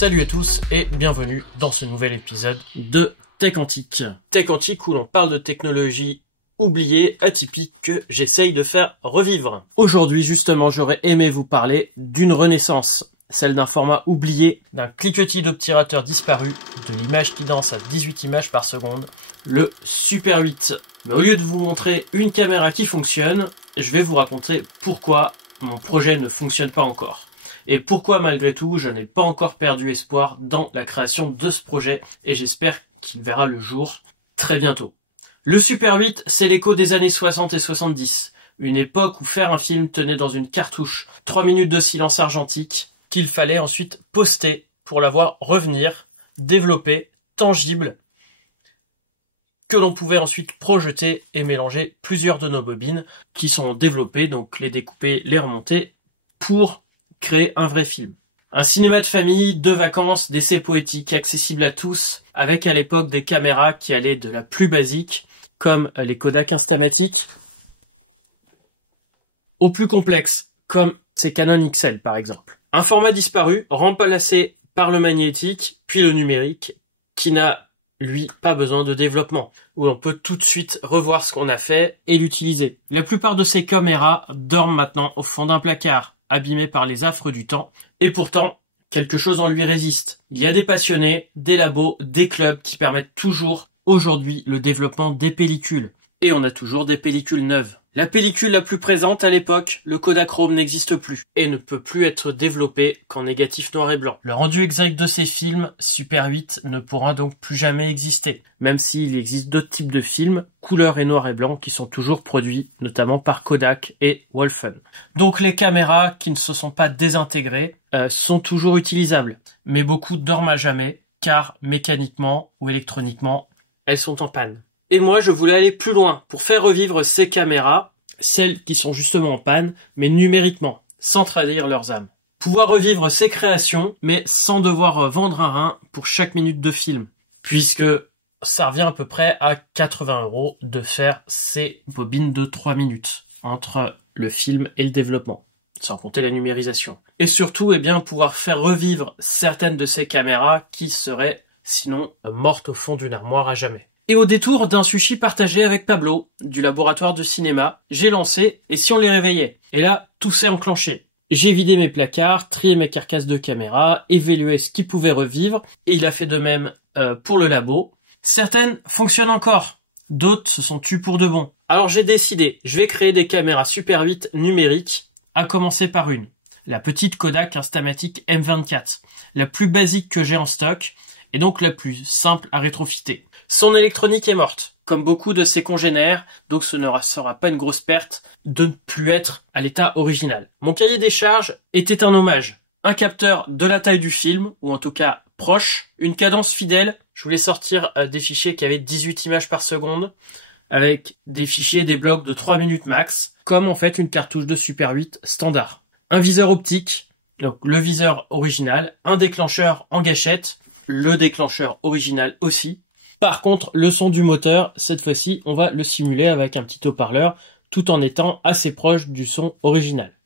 Salut à tous et bienvenue dans ce nouvel épisode de Tech Antique. Tech Antique où l'on parle de technologie oubliée, atypique que j'essaye de faire revivre. Aujourd'hui justement j'aurais aimé vous parler d'une renaissance, celle d'un format oublié, d'un cliquetis d'obturateur disparu, de l'image qui danse à 18 images par seconde, le Super 8. Mais au lieu de vous montrer une caméra qui fonctionne, je vais vous raconter pourquoi mon projet ne fonctionne pas encore. Et pourquoi malgré tout je n'ai pas encore perdu espoir dans la création de ce projet et j'espère qu'il verra le jour très bientôt. Le Super 8, c'est l'écho des années 60 et 70, une époque où faire un film tenait dans une cartouche, 3 minutes de silence argentique, qu'il fallait ensuite poster pour la voir revenir, développer, tangible, que l'on pouvait ensuite projeter et mélanger plusieurs de nos bobines qui sont développées, donc les découper, les remonter, pour créer un vrai film. Un cinéma de famille, de vacances, d'essais poétiques, accessible à tous, avec à l'époque des caméras qui allaient de la plus basique, comme les Kodak Instamatic, au plus complexe, comme ces Canon XL par exemple. Un format disparu, remplacé par le magnétique, puis le numérique, qui n'a, lui, pas besoin de développement, où l'on peut tout de suite revoir ce qu'on a fait et l'utiliser. La plupart de ces caméras dorment maintenant au fond d'un placard, abîmé par les affres du temps, et pourtant, quelque chose en lui résiste. Il y a des passionnés, des labos, des clubs qui permettent toujours, aujourd'hui, le développement des pellicules. Et on a toujours des pellicules neuves. La pellicule la plus présente à l'époque, le Kodachrome, n'existe plus, et ne peut plus être développé qu'en négatif noir et blanc. Le rendu exact de ces films, Super 8, ne pourra donc plus jamais exister, même s'il existe d'autres types de films, couleur et noir et blanc, qui sont toujours produits, notamment par Kodak et Wolfen. Donc les caméras qui ne se sont pas désintégrées sont toujours utilisables, mais beaucoup dorment à jamais, car mécaniquement ou électroniquement, elles sont en panne. Et moi, je voulais aller plus loin pour faire revivre ces caméras, celles qui sont justement en panne, mais numériquement, sans trahir leurs âmes. Pouvoir revivre ces créations, mais sans devoir vendre un rein pour chaque minute de film, puisque ça revient à peu près à 80 € de faire ces bobines de 3 minutes entre le film et le développement, sans compter la numérisation. Et surtout, pouvoir faire revivre certaines de ces caméras qui seraient sinon mortes au fond d'une armoire à jamais. Et au détour d'un sushi partagé avec Pablo, du laboratoire de cinéma, j'ai lancé « Et si on les réveillait ?» Et là, tout s'est enclenché. J'ai vidé mes placards, trié mes carcasses de caméra, évalué ce qui pouvait revivre, et il a fait de même pour le labo. Certaines fonctionnent encore, d'autres se sont tues pour de bon. Alors j'ai décidé, je vais créer des caméras Super 8 numériques, à commencer par une. La petite Kodak Instamatic M24, la plus basique que j'ai en stock, et donc la plus simple à rétrofiter. Son électronique est morte, comme beaucoup de ses congénères, donc ce ne sera pas une grosse perte de ne plus être à l'état original. Mon cahier des charges était un hommage. Un capteur de la taille du film, ou en tout cas proche, une cadence fidèle. Je voulais sortir des fichiers qui avaient 18 images par seconde, avec des fichiers, des blocs de 3 minutes max, comme en fait une cartouche de Super 8 standard. Un viseur optique, donc le viseur original, un déclencheur en gâchette, le déclencheur original aussi. Par contre, le son du moteur, cette fois-ci, on va le simuler avec un petit haut-parleur, tout en étant assez proche du son original.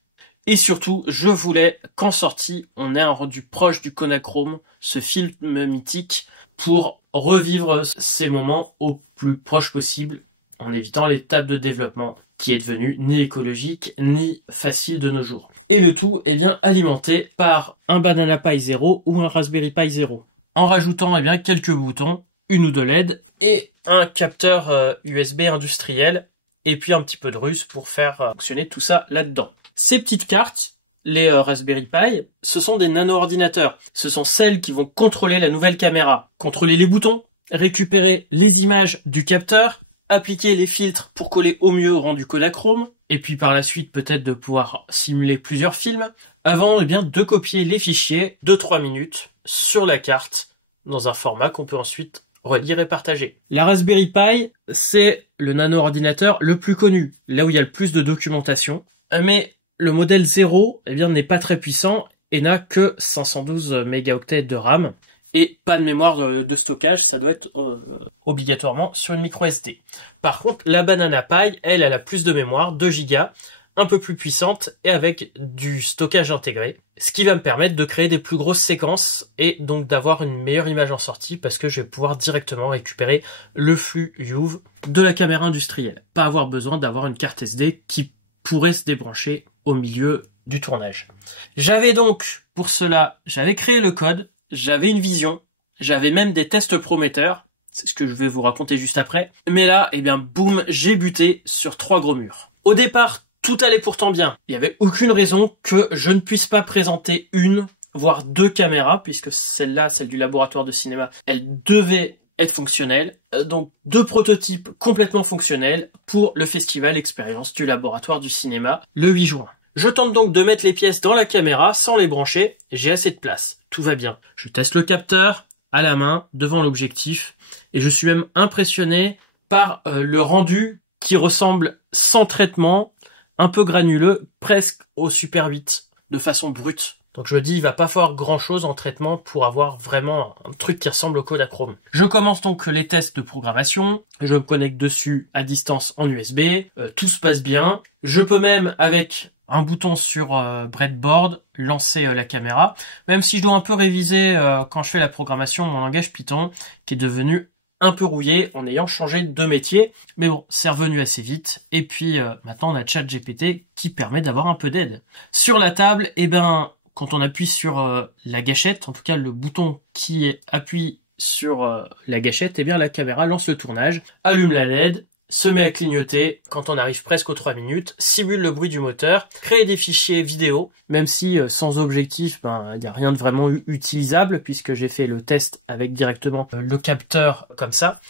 Et surtout, je voulais qu'en sortie, on ait un rendu proche du Kodachrome, ce film mythique, pour revivre ces moments au plus proche possible, en évitant l'étape de développement, qui est devenue ni écologique, ni facile de nos jours. Et le tout est bien alimenté par un Banana Pi 0 ou un Raspberry Pi 0. En rajoutant quelques boutons, une ou deux LED et un capteur USB industriel et puis un petit peu de ruse pour faire fonctionner tout ça là-dedans. Ces petites cartes, les Raspberry Pi, ce sont des nano-ordinateurs. Ce sont celles qui vont contrôler la nouvelle caméra, contrôler les boutons, récupérer les images du capteur, appliquer les filtres pour coller au mieux au rendu Kodachrome, et puis par la suite peut-être de pouvoir simuler plusieurs films, avant de copier les fichiers de 3 minutes sur la carte dans un format qu'on peut ensuite relire et partager. La Raspberry Pi, c'est le nano-ordinateur le plus connu, là où il y a le plus de documentation, mais le modèle 0 n'est pas très puissant et n'a que 512 mégaoctets de RAM et pas de mémoire de stockage, ça doit être obligatoirement sur une micro SD. Par contre, la Banana Pi, elle a plus de mémoire, 2 Go, un peu plus puissante et avec du stockage intégré, ce qui va me permettre de créer des plus grosses séquences et donc d'avoir une meilleure image en sortie parce que je vais pouvoir directement récupérer le flux UV de la caméra industrielle. Pas avoir besoin d'avoir une carte SD qui pourrait se débrancher au milieu du tournage. J'avais donc, pour cela, j'avais créé le code, j'avais une vision, j'avais même des tests prometteurs, c'est ce que je vais vous raconter juste après. Mais là, eh bien, boum, j'ai buté sur 3 gros murs. Au départ, tout allait pourtant bien. Il n'y avait aucune raison que je ne puisse pas présenter une, voire 2 caméras, puisque celle-là, celle du laboratoire de cinéma, elle devait être fonctionnelle. Donc 2 prototypes complètement fonctionnels pour le festival expérience du laboratoire du cinéma le 8 juin. Je tente donc de mettre les pièces dans la caméra sans les brancher, j'ai assez de place, tout va bien. Je teste le capteur à la main devant l'objectif et je suis même impressionné par le rendu qui ressemble sans traitement, un peu granuleux, presque au Super 8, de façon brute. Donc je me dis, il va pas falloir grand chose en traitement pour avoir vraiment un truc qui ressemble au Kodachrome. Je commence donc les tests de programmation, je me connecte dessus à distance en USB, tout se passe bien. Je peux même, avec un bouton sur breadboard, lancer la caméra, même si je dois un peu réviser quand je fais la programmation mon langage Python, qui est devenu un peu rouillé en ayant changé de métier. Mais bon, c'est revenu assez vite. Et puis maintenant on a ChatGPT qui permet d'avoir un peu d'aide. Sur la table, eh ben, quand on appuie sur la gâchette, en tout cas le bouton qui appuie sur la gâchette, eh bien la caméra lance le tournage, allume la LED, se met à clignoter quand on arrive presque aux 3 minutes, simule le bruit du moteur, crée des fichiers vidéo, même si sans objectif, il n'y a rien de vraiment utilisable puisque j'ai fait le test avec directement le capteur comme ça.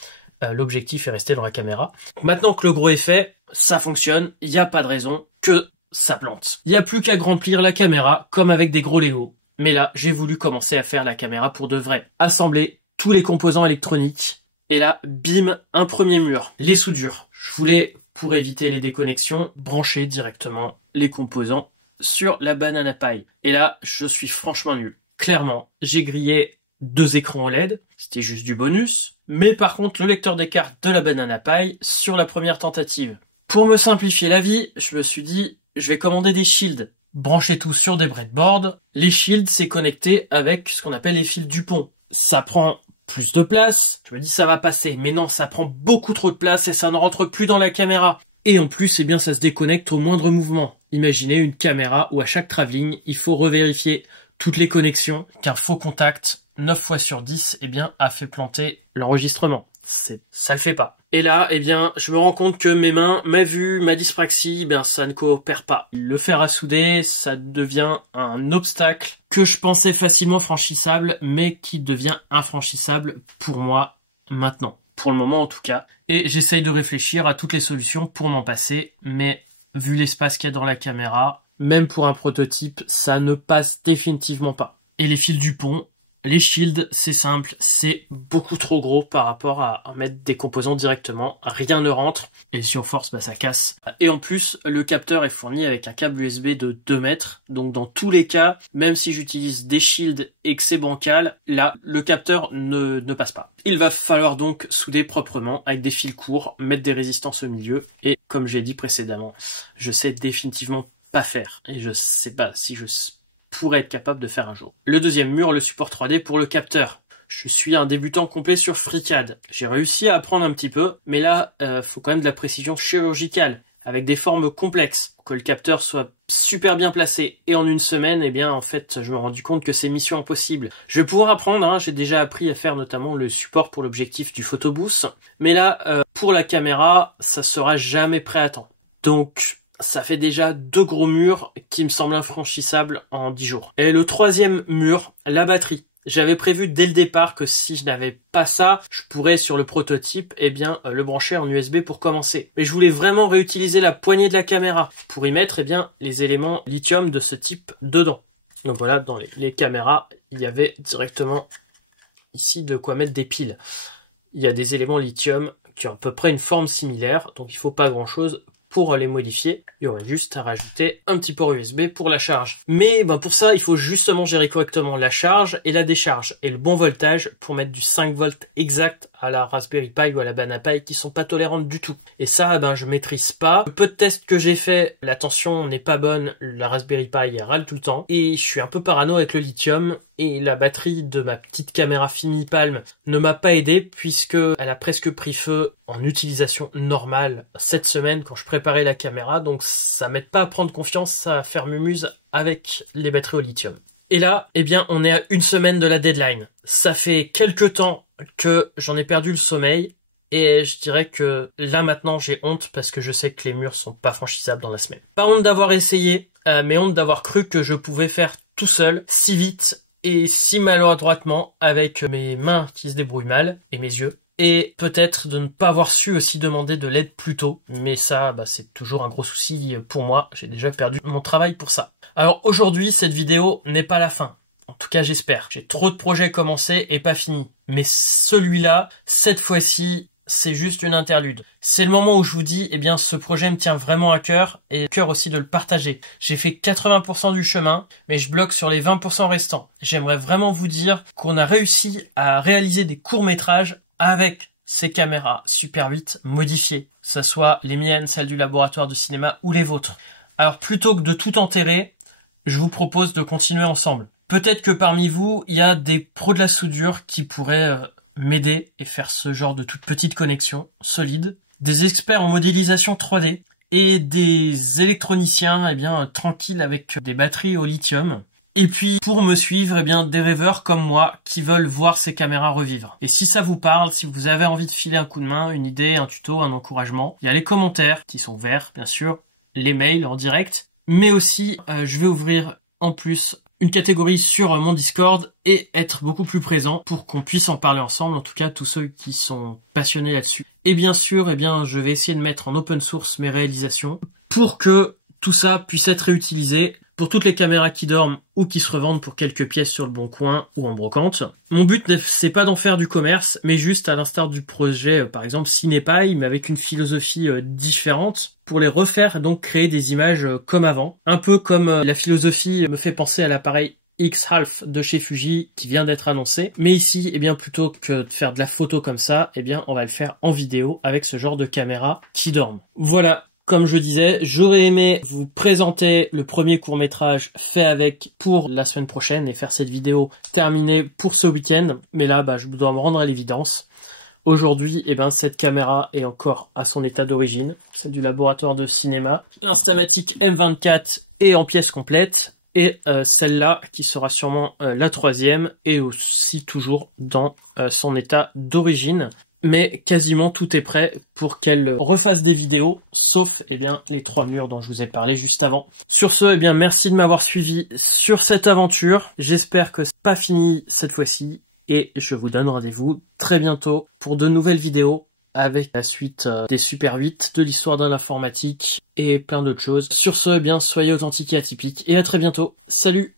L'objectif est resté dans la caméra. Maintenant que le gros est fait, ça fonctionne, il n'y a pas de raison que ça plante. Il n'y a plus qu'à remplir la caméra comme avec des gros Lego. Mais là, j'ai voulu commencer à faire la caméra pour de vrai. Assembler tous les composants électroniques. Et là, bim, un premier mur. Les soudures. Je voulais, pour éviter les déconnexions, brancher directement les composants sur la Banana Pi. Et là, je suis franchement nul. Clairement, j'ai grillé 2 écrans OLED. C'était juste du bonus. Mais par contre, le lecteur des cartes de la Banana Pi sur la première tentative. Pour me simplifier la vie, je me suis dit, je vais commander des shields. Brancher tout sur des breadboards. Les shields, c'est connecté avec ce qu'on appelle les fils Dupont. Ça prend plus de place. Je me dis ça va passer, mais non, ça prend beaucoup trop de place et ça ne rentre plus dans la caméra. Et en plus, eh bien, ça se déconnecte au moindre mouvement. Imaginez une caméra où à chaque travelling, il faut revérifier toutes les connexions, qu'un faux contact, 9 fois sur 10, eh bien, a fait planter l'enregistrement. Ça le fait pas. Et là, eh bien, je me rends compte que mes mains, ma vue, ma dyspraxie, eh bien, ça ne coopère pas. Le fer à souder, ça devient un obstacle que je pensais facilement franchissable, mais qui devient infranchissable pour moi maintenant. Pour le moment, en tout cas. Et j'essaye de réfléchir à toutes les solutions pour m'en passer, mais vu l'espace qu'il y a dans la caméra, même pour un prototype, ça ne passe définitivement pas. Et les fils Dupont, les shields, c'est simple, c'est beaucoup trop gros par rapport à mettre des composants directement. Rien ne rentre. Et si on force, ça casse. Et en plus, le capteur est fourni avec un câble USB de 2 mètres. Donc dans tous les cas, même si j'utilise des shields et que c'est bancal, là, le capteur ne passe pas. Il va falloir donc souder proprement avec des fils courts, mettre des résistances au milieu. Et comme j'ai dit précédemment, je sais définitivement pas faire. Et je sais pas si je pourrais être capable de faire un jour. Le deuxième mur, le support 3D pour le capteur. Je suis un débutant complet sur FreeCAD. J'ai réussi à apprendre un petit peu, mais là, faut quand même de la précision chirurgicale, avec des formes complexes, pour que le capteur soit super bien placé. Et en une semaine, eh bien, en fait, je me suis rendu compte que c'est mission impossible. Je vais pouvoir apprendre, j'ai déjà appris à faire notamment le support pour l'objectif du photobooth, mais là, pour la caméra, ça sera jamais prêt à temps. Donc, ça fait déjà 2 gros murs qui me semblent infranchissables en 10 jours. Et le troisième mur, la batterie. J'avais prévu dès le départ que si je n'avais pas ça, je pourrais sur le prototype, eh bien, le brancher en USB pour commencer. Mais je voulais vraiment réutiliser la poignée de la caméra pour y mettre, eh bien, les éléments lithium de ce type dedans. Donc voilà, dans les caméras, il y avait directement ici de quoi mettre des piles. Il y a des éléments lithium qui ont à peu près une forme similaire, donc il faut pas grand chose pour les modifier. Il y aurait juste à rajouter un petit port USB pour la charge. Mais pour ça, il faut justement gérer correctement la charge et la décharge et le bon voltage pour mettre du 5 volts exact à la Raspberry Pi ou à la Banana Pi qui sont pas tolérantes du tout. Et ça, je maîtrise pas. Le peu de tests que j'ai fait, la tension n'est pas bonne, la Raspberry Pi elle râle tout le temps et je suis un peu parano avec le lithium et la batterie de ma petite caméra Fimi Palm ne m'a pas aidé puisque elle a presque pris feu en utilisation normale cette semaine quand je préparais la caméra, donc ça m'aide pas à prendre confiance, à faire mumuse avec les batteries au lithium. Et là, on est à une semaine de la deadline. Ça fait quelques temps que j'en ai perdu le sommeil et je dirais que là maintenant j'ai honte parce que je sais que les murs sont pas franchissables dans la semaine. Pas honte d'avoir essayé, mais honte d'avoir cru que je pouvais faire tout seul, si vite et si maladroitement avec mes mains qui se débrouillent mal et mes yeux. Et peut-être de ne pas avoir su aussi demander de l'aide plus tôt. Mais ça, c'est toujours un gros souci pour moi. J'ai déjà perdu mon travail pour ça. Alors aujourd'hui, cette vidéo n'est pas la fin. En tout cas, j'espère. J'ai trop de projets commencés et pas finis. Mais celui-là, cette fois-ci, c'est juste une interlude. C'est le moment où je vous dis, ce projet me tient vraiment à cœur et à cœur aussi de le partager. J'ai fait 80% du chemin, mais je bloque sur les 20% restants. J'aimerais vraiment vous dire qu'on a réussi à réaliser des courts-métrages avec ces caméras Super 8 modifiées, que ce soit les miennes, celles du laboratoire de cinéma ou les vôtres. Alors plutôt que de tout enterrer, je vous propose de continuer ensemble. Peut-être que parmi vous, il y a des pros de la soudure qui pourraient m'aider et faire ce genre de toute petite connexion solide, des experts en modélisation 3D et des électroniciens tranquilles avec des batteries au lithium. Et puis, pour me suivre, des rêveurs comme moi qui veulent voir ces caméras revivre. Et si ça vous parle, si vous avez envie de filer un coup de main, une idée, un tuto, un encouragement, il y a les commentaires qui sont verts, bien sûr, les mails en direct, mais aussi, je vais ouvrir en plus une catégorie sur mon Discord et être beaucoup plus présent pour qu'on puisse en parler ensemble, en tout cas tous ceux qui sont passionnés là-dessus. Et bien sûr, je vais essayer de mettre en open source mes réalisations pour que tout ça puisse être réutilisé pour toutes les caméras qui dorment ou qui se revendent pour quelques pièces sur le bon coin ou en brocante. Mon but, c'est pas d'en faire du commerce, mais juste à l'instar du projet, par exemple Cinépaille, mais avec une philosophie différente, pour les refaire et donc créer des images comme avant. Un peu comme la philosophie me fait penser à l'appareil X-Half de chez Fuji qui vient d'être annoncé. Mais ici, plutôt que de faire de la photo comme ça, on va le faire en vidéo avec ce genre de caméra qui dorment. Voilà. Comme je disais, j'aurais aimé vous présenter le premier court-métrage fait avec pour la semaine prochaine et faire cette vidéo terminée pour ce week-end. Mais là, je dois me rendre à l'évidence. Aujourd'hui, cette caméra est encore à son état d'origine. C'est du laboratoire de cinéma. Instamatic M24 est en pièces complètes. Et celle-là, qui sera sûrement la troisième, est aussi toujours dans son état d'origine. Mais quasiment tout est prêt pour qu'elle refasse des vidéos, sauf les 3 murs dont je vous ai parlé juste avant. Sur ce, merci de m'avoir suivi sur cette aventure. J'espère que c'est pas fini cette fois-ci et je vous donne rendez-vous très bientôt pour de nouvelles vidéos avec la suite des Super 8, de l'histoire de l'informatique et plein d'autres choses. Sur ce, soyez authentiques et atypiques et à très bientôt. Salut!